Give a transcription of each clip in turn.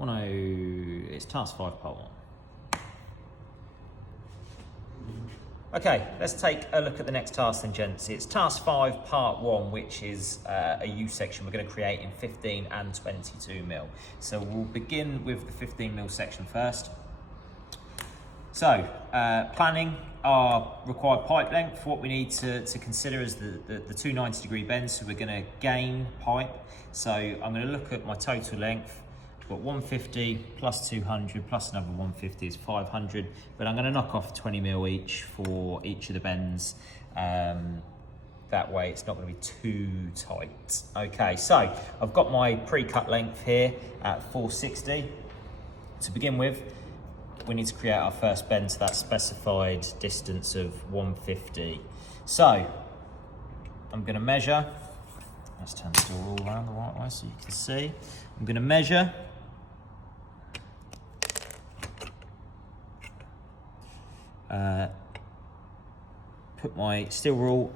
It's task 5, part 1. Okay, let's take a look at the next task then, gents. It's task 5, part 1, which is a U section we're going to create in 15 and 22 mil. So we'll begin with the 15 mil section first. So, planning our required pipe length. What we need to consider is the two 90-degree bends. So we're going to gain pipe. So I'm going to look at my total length. I've got 150 plus 200 plus another 150 is 500, but I'm going to knock off 20 mil each for each of the bends. That way it's not going to be too tight. Okay, so I've got my pre-cut length here at 460. To begin with, we need to create our first bend to that specified distance of 150. So I'm going to measure. Let's turn the steel rule around the right way so you can see. I'm going to measure. Put my steel rule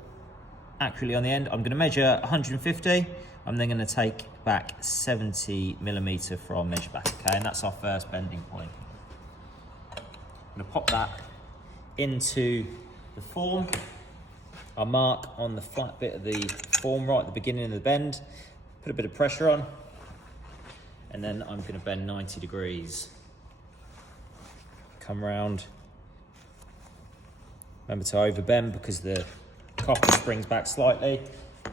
accurately on the end. I'm going to measure 150. I'm then going to take back 70 millimeter from measure back. Okay, and that's our first bending point. I'm going to pop that into the form. I'll mark on the flat bit of the form right at the beginning of the bend. Put a bit of pressure on, and then I'm going to bend 90 degrees. Come round. Remember to overbend because the copper springs back slightly.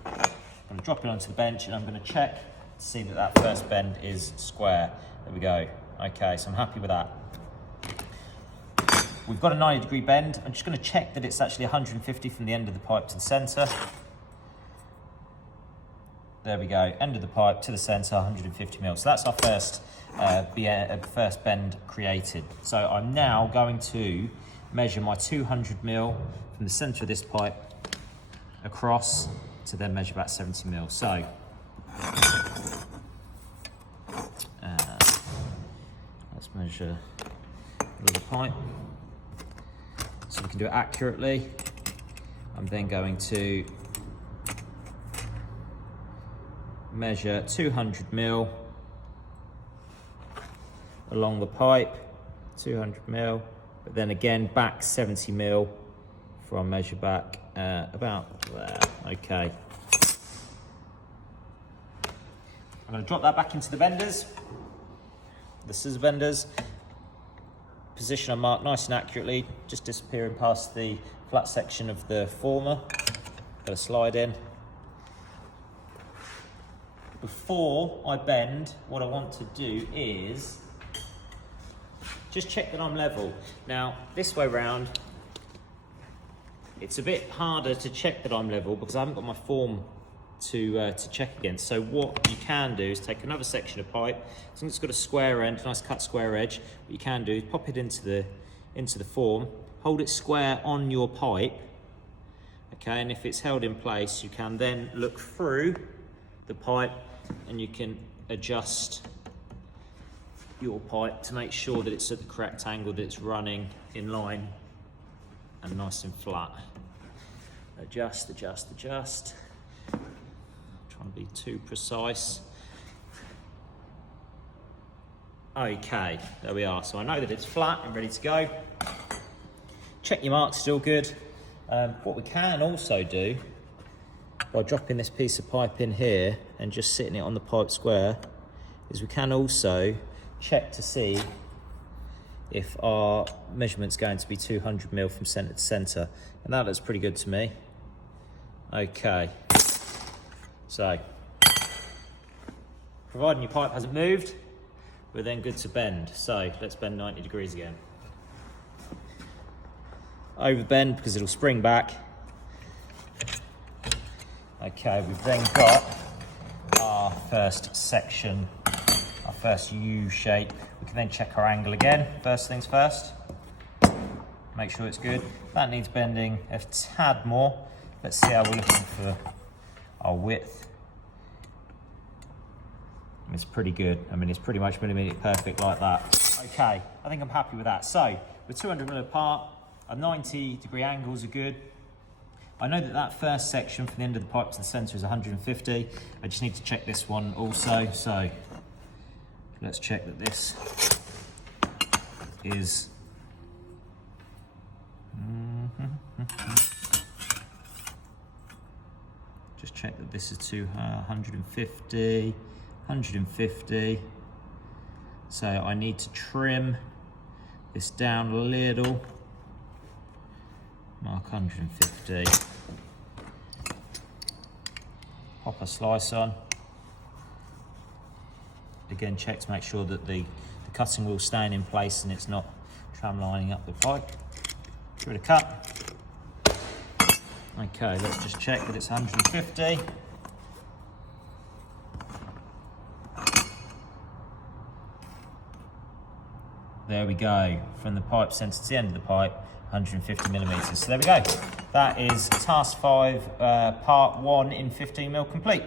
I'm going to drop it onto the bench and I'm going to check to see that that first bend is square. There we go. Okay, so I'm happy with that. We've got a 90-degree bend. I'm just going to check that it's actually 150 from the end of the pipe to the centre. There we go, end of the pipe to the centre, 150 mil. So that's our first bend created. So I'm now going to measure my 200 mil from the centre of this pipe across to then measure about 70 mil. So let's measure the pipe so we can do it accurately. I'm then going to measure 200 mil along the pipe, 200 mil, but then again back 70 mil from measure back about there. Okay. I'm going to drop that back into the benders, the scissor benders. Position I mark nice and accurately, just disappearing past the flat section of the former. Got to slide in. Before I bend, what I want to do is just check that I'm level. Now, this way round, it's a bit harder to check that I'm level because I haven't got my form to check against. So what you can do is take another section of pipe, as long as it's got a square end, nice cut square edge, what you can do is pop it into the form, hold it square on your pipe, okay, and if it's held in place, you can then look through the pipe and you can adjust your pipe to make sure that it's at the correct angle, that it's running in line and nice and flat. Adjust, adjust, adjust. Trying to be too precise. Okay, there we are. So I know that it's flat and ready to go. Check your mark's still good. What we can also do by dropping this piece of pipe in here and just sitting it on the pipe square is we can also check to see if our measurement's going to be 200 mil from centre to centre, and that looks pretty good to me. Okay, so providing your pipe hasn't moved, we're then good to bend. So let's bend 90 degrees again. Overbend because it'll spring back. Okay, we've then got our first section, our first U shape. We can then check our angle again. First things first, make sure it's good. That needs bending a tad more. Let's see how we're looking for our width. It's pretty good. I mean, it's pretty much millimetre perfect like that. Okay, I think I'm happy with that. So, we're 200 mil apart, our 90-degree angles are good. I know that that first section from the end of the pipe to the centre is 150. I just need to check this one also. So, Let's check that this is just check that this is to 150, 150. So I need to trim this down a little. Mark 150. Pop a slice on. Again, check to make sure that the cutting wheel's staying in place and it's not tram lining up the pipe. Give it a cut. Okay, let's just check that it's 150. There we go. From the pipe centre to the end of the pipe, 150 millimetres. So there we go. That is task 5, part 1 in 15mm complete.